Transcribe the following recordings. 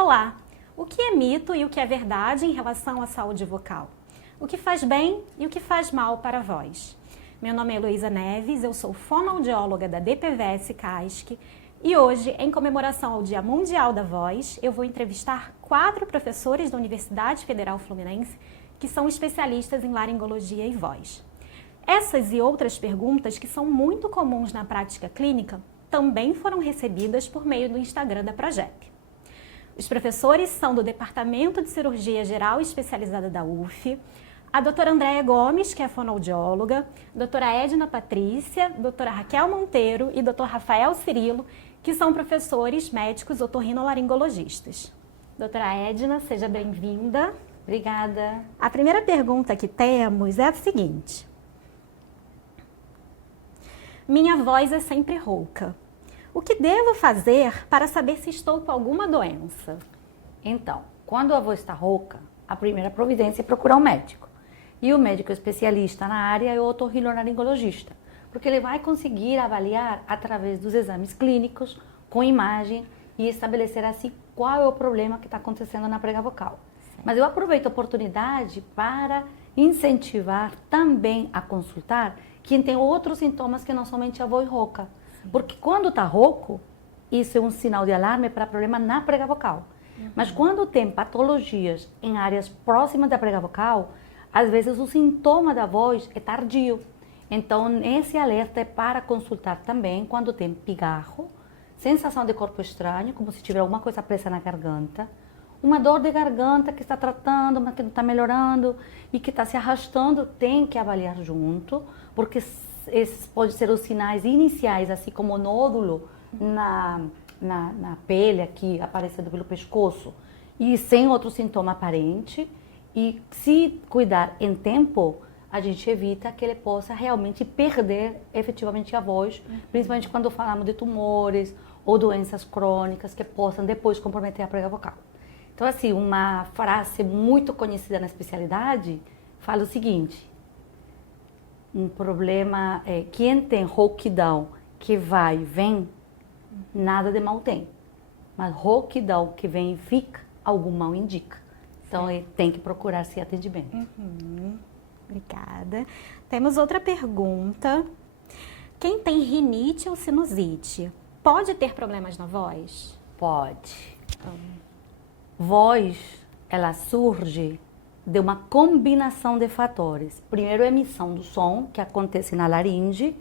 Olá! O que é mito e o que é verdade em relação à saúde vocal? O que faz bem e o que faz mal para a voz? Meu nome é Heloísa Neves, eu sou fonoaudióloga da DPVS CASC e hoje, em comemoração ao Dia Mundial da Voz, eu vou entrevistar 4 professores da Universidade Federal Fluminense que são especialistas em laringologia e voz. Essas e outras perguntas, que são muito comuns na prática clínica, também foram recebidas por meio do Instagram da Progep. Os professores são do Departamento de Cirurgia Geral Especializada da UF, a doutora Andréia Gomes, que é fonoaudióloga, a doutora Edna Patrícia, a doutora Raquel Monteiro e o doutor Rafael Cirilo, que são professores médicos otorrinolaringologistas. Doutora Edna, seja bem-vinda. Obrigada. A primeira pergunta que temos é a seguinte. Minha voz é sempre rouca. O que devo fazer para saber se estou com alguma doença? Então, quando a voz está rouca, a primeira providência é procurar um médico. E o médico especialista na área é o otorrinolaringologista, porque ele vai conseguir avaliar através dos exames clínicos, com imagem, e estabelecer assim qual é o problema que está acontecendo na prega vocal. Mas eu aproveito a oportunidade para incentivar também a consultar quem tem outros sintomas que não somente a voz rouca. Porque quando está rouco, isso é um sinal de alarme para problema na prega vocal. Mas quando tem patologias em áreas próximas da prega vocal, às vezes o sintoma da voz é tardio. Então, esse alerta é para consultar também quando tem pigarro, sensação de corpo estranho, como se tiver alguma coisa presa na garganta, uma dor de garganta que está tratando, mas que não está melhorando e que está se arrastando, tem que avaliar junto, porque esses podem ser os sinais iniciais, assim como o nódulo na pele aqui, aparecendo pelo pescoço, e sem outro sintoma aparente. E se cuidar em tempo, a gente evita que ele possa realmente perder efetivamente a voz, principalmente quando falamos de tumores ou doenças crônicas que possam depois comprometer a prega vocal. Então, assim, uma frase muito conhecida na especialidade fala o seguinte: um problema é quem tem rouquidão que vai e vem, nada de mal tem. Mas rouquidão que vem e fica, algum mal indica. Então, ele tem que procurar esse atendimento. Obrigada. Temos outra pergunta. Quem tem rinite ou sinusite pode ter problemas na voz? Pode. Voz, ela surge de uma combinação de fatores. Primeiro, a emissão do som, que acontece na laringe,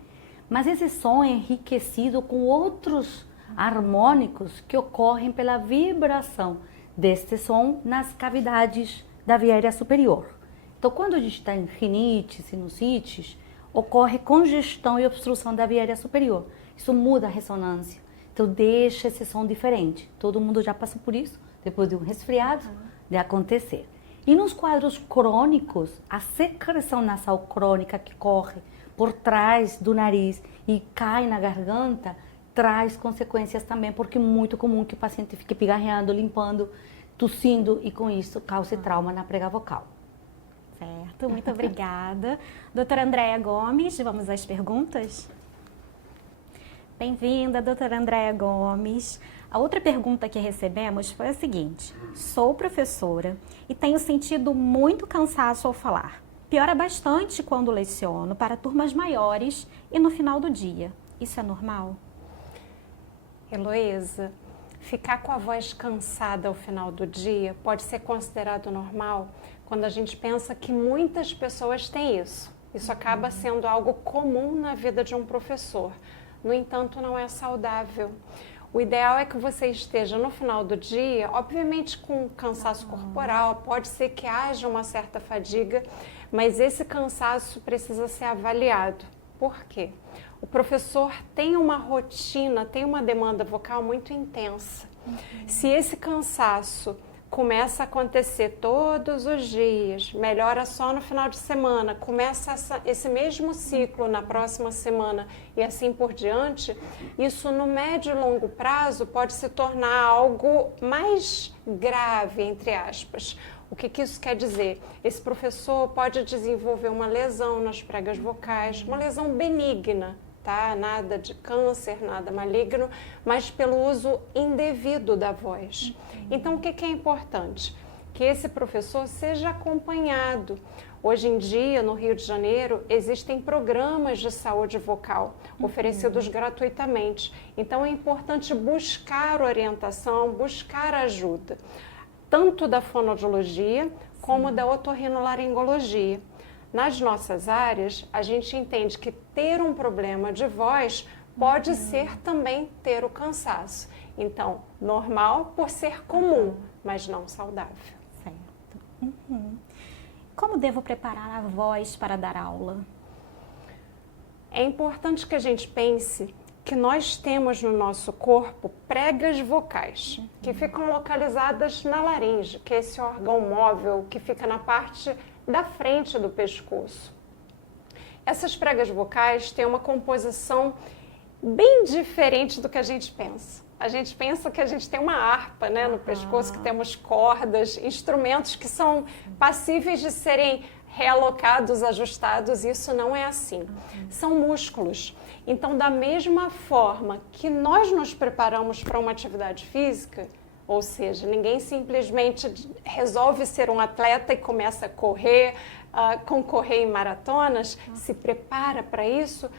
mas esse som é enriquecido com outros harmônicos que ocorrem pela vibração deste som nas cavidades da via aérea superior. Então, quando a gente está em rinite, sinusites, ocorre congestão e obstrução da via aérea superior. Isso muda a ressonância, então deixa esse som diferente. Todo mundo já passou por isso, depois de um resfriado, de acontecer. E nos quadros crônicos, a secreção nasal crônica que corre por trás do nariz e cai na garganta, traz consequências também, porque é muito comum que o paciente fique pigarreando, limpando, tossindo e com isso cause trauma na prega vocal. Certo, muito obrigada. Doutora Andréia Gomes, vamos às perguntas? Bem-vinda, doutora Andréia Gomes. A outra pergunta que recebemos foi a seguinte: sou professora e tenho sentido muito cansaço ao falar. Piora bastante quando leciono para turmas maiores e no final do dia. Isso é normal? Heloísa, ficar com a voz cansada ao final do dia pode ser considerado normal quando a gente pensa que muitas pessoas têm isso. Isso acaba sendo algo comum na vida de um professor. No entanto, não é saudável. O ideal é que você esteja no final do dia, obviamente com cansaço corporal, pode ser que haja uma certa fadiga, mas esse cansaço precisa ser avaliado. Por quê? O professor tem uma rotina, tem uma demanda vocal muito intensa. Se esse cansaço começa a acontecer todos os dias, melhora só no final de semana, começa esse mesmo ciclo na próxima semana e assim por diante, isso no médio e longo prazo pode se tornar algo mais grave, entre aspas. O que isso quer dizer? Esse professor pode desenvolver uma lesão nas pregas vocais, uma lesão benigna, tá? Nada de câncer, nada maligno, mas pelo uso indevido da voz. Então, o que é importante? Que esse professor seja acompanhado. Hoje em dia, no Rio de Janeiro, existem programas de saúde vocal oferecidos gratuitamente. Então, é importante buscar orientação, buscar ajuda, tanto da fonoaudiologia como da otorrinolaringologia. Nas nossas áreas, a gente entende que ter um problema de voz pode ser também ter o cansaço. Então, normal por ser comum, mas não saudável. Certo. Como devo preparar a voz para dar aula? É importante que a gente pense que nós temos no nosso corpo pregas vocais, que ficam localizadas na laringe, que é esse órgão móvel que fica na parte da frente do pescoço. Essas pregas vocais têm uma composição bem diferente do que a gente pensa. A gente pensa que a gente tem uma harpa, né, no pescoço, que temos cordas, instrumentos que são passíveis de serem realocados, ajustados, e isso não é assim. São músculos. Então, da mesma forma que nós nos preparamos para uma atividade física, ou seja, ninguém simplesmente resolve ser um atleta e começa a correr, concorrer em maratonas, se prepara para isso.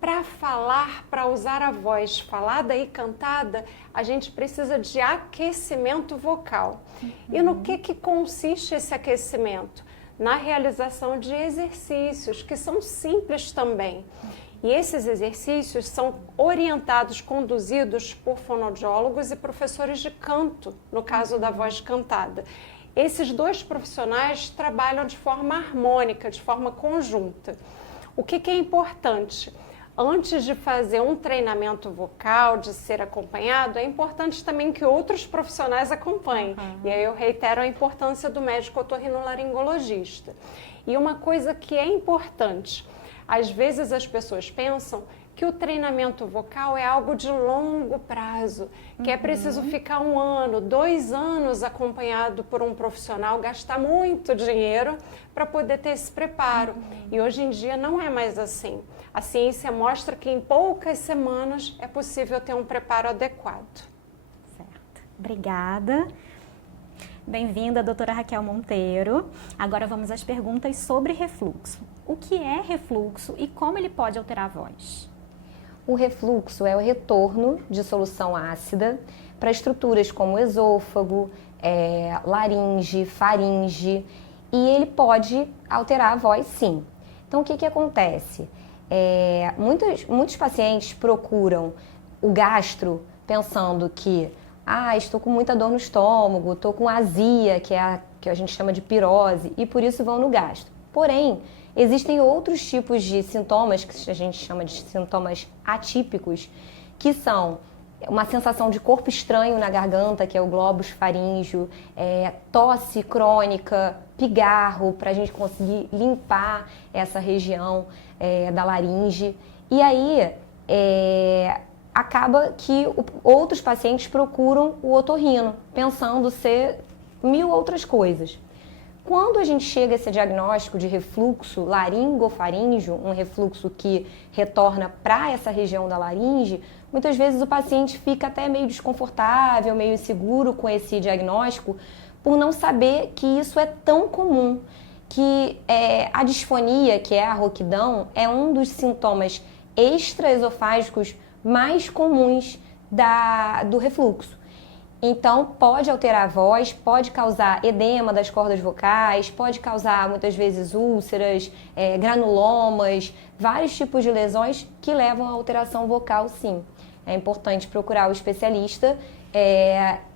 Para falar, para usar a voz falada e cantada, a gente precisa de aquecimento vocal. E no que consiste esse aquecimento? Na realização de exercícios, que são simples também. E esses exercícios são orientados, conduzidos por fonoaudiólogos e professores de canto, no caso da voz cantada. Esses dois profissionais trabalham de forma harmônica, de forma conjunta. O que é importante? Antes de fazer um treinamento vocal, de ser acompanhado, é importante também que outros profissionais acompanhem. E aí eu reitero a importância do médico otorrinolaringologista. E uma coisa que é importante, às vezes as pessoas pensam que o treinamento vocal é algo de longo prazo, que é preciso ficar 1 ano, 2 anos acompanhado por um profissional, gastar muito dinheiro para poder ter esse preparo. E hoje em dia não é mais assim. A ciência mostra que em poucas semanas é possível ter um preparo adequado. Certo. Obrigada. Bem-vinda, doutora Raquel Monteiro. Agora vamos às perguntas sobre refluxo. O que é refluxo e como ele pode alterar a voz? O refluxo é o retorno de solução ácida para estruturas como esôfago, laringe, faringe, e ele pode alterar a voz, sim. Então, o que acontece? Muitos pacientes procuram o gastro pensando que estou com muita dor no estômago, estou com azia, que a gente chama de pirose, e por isso vão no gastro. Porém, existem outros tipos de sintomas, que a gente chama de sintomas atípicos, que são uma sensação de corpo estranho na garganta, que é o globus faríngeo, tosse crônica, pigarro, para a gente conseguir limpar essa região da laringe. E aí, acaba que outros pacientes procuram o otorrino, pensando ser 1000 outras coisas. Quando a gente chega a esse diagnóstico de refluxo laringofaríngeo, um refluxo que retorna para essa região da laringe, muitas vezes o paciente fica até meio desconfortável, meio inseguro com esse diagnóstico, por não saber que isso é tão comum, que a disfonia, que é a rouquidão, é um dos sintomas extraesofágicos mais comuns do refluxo. Então, pode alterar a voz, pode causar edema das cordas vocais, pode causar, muitas vezes, úlceras, granulomas, vários tipos de lesões que levam à alteração vocal, sim. É importante procurar o especialista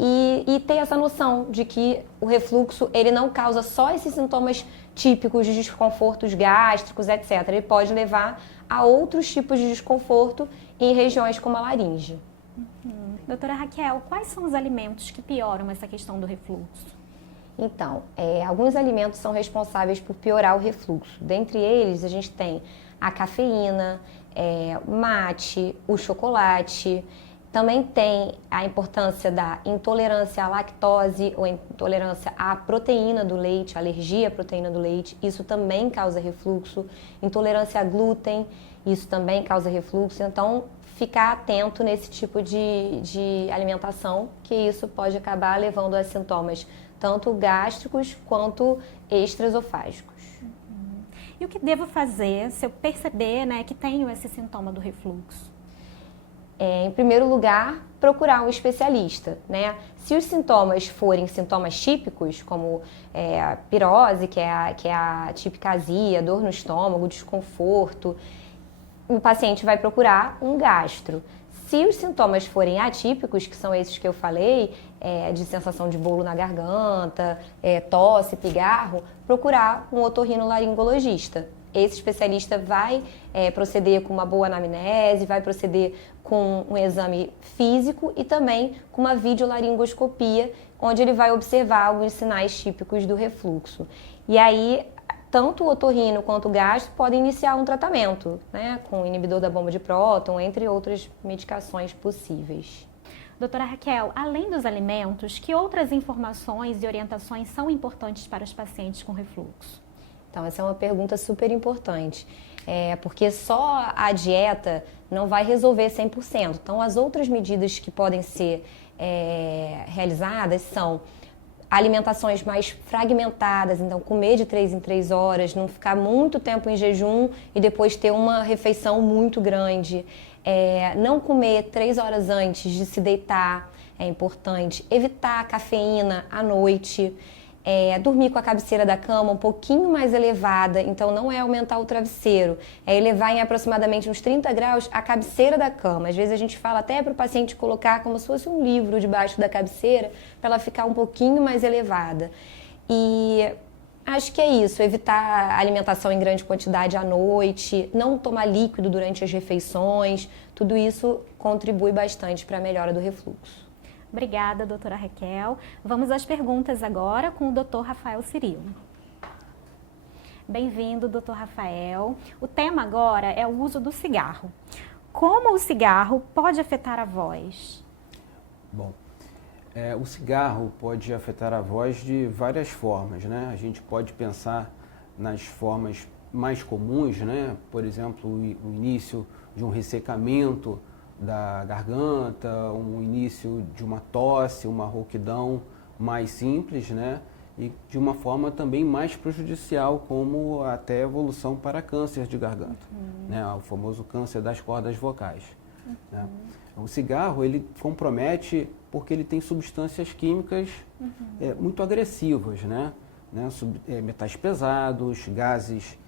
e ter essa noção de que o refluxo ele não causa só esses sintomas típicos de desconfortos gástricos, etc. Ele pode levar a outros tipos de desconforto em regiões como a laringe. Doutora Raquel, quais são os alimentos que pioram essa questão do refluxo? Então, alguns alimentos são responsáveis por piorar o refluxo. Dentre eles, a gente tem a cafeína, o mate, o chocolate. Também tem a importância da intolerância à lactose ou intolerância à proteína do leite, alergia à proteína do leite. Isso também causa refluxo. Intolerância a glúten. isso também causa refluxo, então ficar atento nesse tipo de alimentação, que isso pode acabar levando a sintomas tanto gástricos quanto extraesofágicos. E o que devo fazer se eu perceber, né, que tenho esse sintoma do refluxo? Em primeiro lugar, procurar um especialista, né? Se os sintomas forem sintomas típicos, como a pirose, que é a típica azia, dor no estômago, desconforto, o paciente vai procurar um gastro. Se os sintomas forem atípicos, que são esses que eu falei, de sensação de bolo na garganta, tosse, pigarro, procurar um otorrinolaringologista. Esse especialista vai proceder com uma boa anamnese, vai proceder com um exame físico e também com uma videolaringoscopia, onde ele vai observar alguns sinais típicos do refluxo. E aí, tanto o otorrino quanto o gastro podem iniciar um tratamento, né, com inibidor da bomba de próton, entre outras medicações possíveis. Doutora Raquel, além dos alimentos, que outras informações e orientações são importantes para os pacientes com refluxo? Então, essa é uma pergunta super importante, porque só a dieta não vai resolver 100%. Então, as outras medidas que podem ser realizadas são alimentações mais fragmentadas, então comer de 3 em 3 horas, não ficar muito tempo em jejum e depois ter uma refeição muito grande. Não comer 3 horas antes de se deitar, é importante. Evitar a cafeína à noite. Dormir com a cabeceira da cama um pouquinho mais elevada, então não é aumentar o travesseiro, é elevar em aproximadamente uns 30 graus a cabeceira da cama. Às vezes a gente fala até para o paciente colocar como se fosse um livro debaixo da cabeceira, para ela ficar um pouquinho mais elevada. E acho que é isso, evitar alimentação em grande quantidade à noite, não tomar líquido durante as refeições, tudo isso contribui bastante para a melhora do refluxo. Obrigada, doutora Raquel. Vamos às perguntas agora com o doutor Rafael Cirilo. Bem-vindo, doutor Rafael. O tema agora é o uso do cigarro. Como o cigarro pode afetar a voz? Bom, o cigarro pode afetar a voz de várias formas, né? A gente pode pensar nas formas mais comuns, né? Por exemplo, o início de um ressecamento da garganta, um início de uma tosse, uma rouquidão mais simples, né? E de uma forma também mais prejudicial, como até evolução para câncer de garganta, né? O famoso câncer das cordas vocais. Né? O cigarro, ele compromete porque ele tem substâncias químicas muito agressivas, né? Metais pesados, gases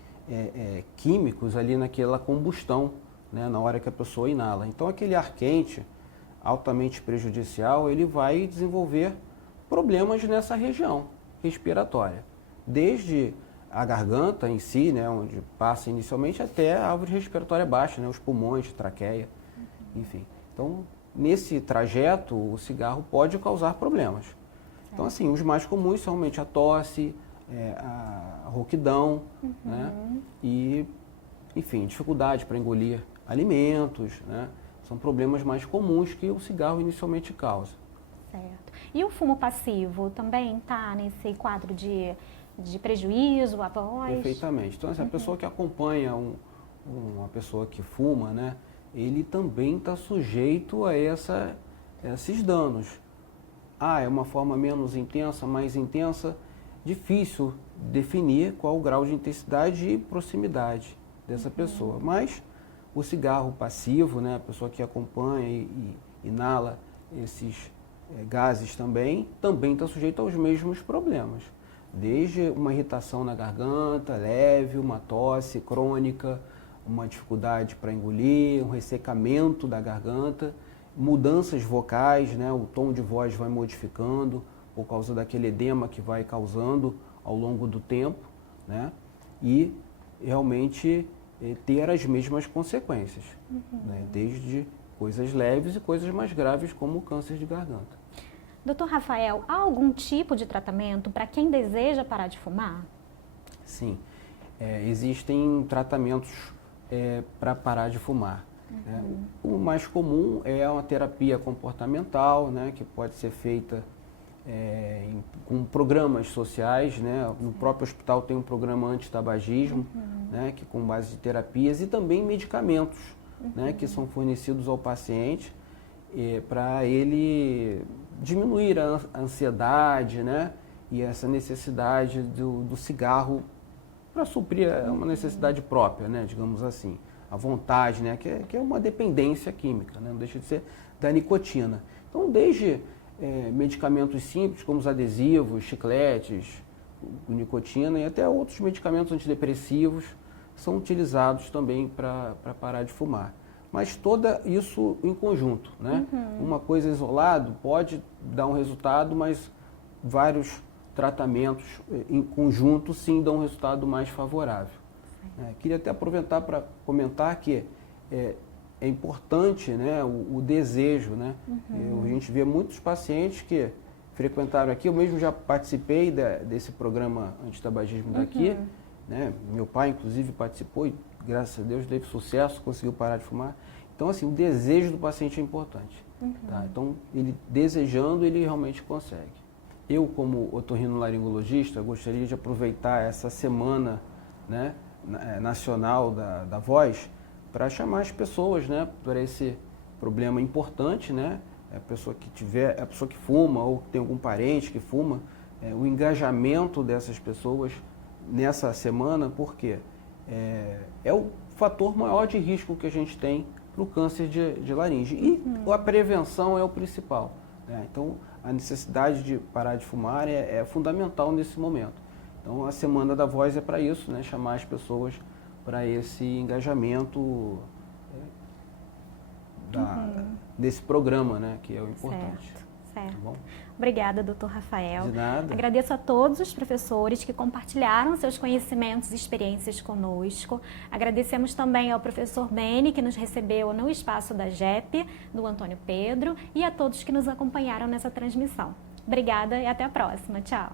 químicos ali naquela combustão, né, na hora que a pessoa inala. Então, aquele ar quente, altamente prejudicial, ele vai desenvolver problemas nessa região respiratória. Desde a garganta em si, né, onde passa inicialmente, até a árvore respiratória baixa, né, os pulmões, traqueia, enfim. Então, nesse trajeto, o cigarro pode causar problemas. Então, assim, os mais comuns são realmente a tosse, a rouquidão, né, e, enfim, dificuldade para engolir alimentos, né? São problemas mais comuns que o cigarro inicialmente causa. Certo. E o fumo passivo também está nesse quadro de prejuízo à voz? Perfeitamente. Então, essa pessoa que acompanha uma pessoa que fuma, né? Ele também está sujeito a esses danos. É uma forma menos intensa, mais intensa, difícil definir qual o grau de intensidade e proximidade dessa pessoa. Mas o cigarro passivo, né, a pessoa que acompanha e inala esses gases também está sujeito aos mesmos problemas. Desde uma irritação na garganta leve, uma tosse crônica, uma dificuldade para engolir, um ressecamento da garganta, mudanças vocais, né, o tom de voz vai modificando por causa daquele edema que vai causando ao longo do tempo, né, e realmente ter as mesmas consequências, né? Desde coisas leves e coisas mais graves, como o câncer de garganta. Doutor Rafael, há algum tipo de tratamento para quem deseja parar de fumar? Sim, existem tratamentos para parar de fumar. Né? O mais comum é uma terapia comportamental, né? Que pode ser feita com programas sociais, né? No próprio hospital tem um programa antitabagismo, né? Que com base de terapias e também medicamentos, né? Que são fornecidos ao paciente para ele diminuir a ansiedade, né? E essa necessidade do cigarro para suprir uma necessidade própria, né? Digamos assim, a vontade, né? Que é uma dependência química, né? Não deixa de ser da nicotina. Então, desde medicamentos simples, como os adesivos, chicletes, com nicotina e até outros medicamentos antidepressivos são utilizados também para parar de fumar. Mas todo isso em conjunto, né? Uma coisa isolada pode dar um resultado, mas vários tratamentos em conjunto sim dão um resultado mais favorável. Queria até aproveitar para comentar que é importante, né, o desejo, né? A gente vê muitos pacientes que frequentaram aqui, eu mesmo já participei desse programa antitabagismo daqui, né? Meu pai inclusive participou e graças a Deus teve sucesso, conseguiu parar de fumar. Então assim, o desejo do paciente é importante, tá? Então ele desejando, ele realmente consegue. Eu como otorrinolaringologista gostaria de aproveitar essa semana, né, nacional da voz para chamar as pessoas, né, para esse problema importante, né, a pessoa que fuma ou que tem algum parente que fuma, o engajamento dessas pessoas nessa semana, porque é o fator maior de risco que a gente tem para o câncer de laringe e a prevenção é o principal, né? Então a necessidade de parar de fumar é fundamental nesse momento. Então a Semana da Voz é para isso, né, chamar as pessoas para esse engajamento desse programa, né, que é o importante. Certo. Tá bom? Obrigada, doutor Rafael. De nada. Agradeço a todos os professores que compartilharam seus conhecimentos e experiências conosco. Agradecemos também ao professor Beni, que nos recebeu no espaço da JEP, do Antônio Pedro, e a todos que nos acompanharam nessa transmissão. Obrigada e até a próxima. Tchau.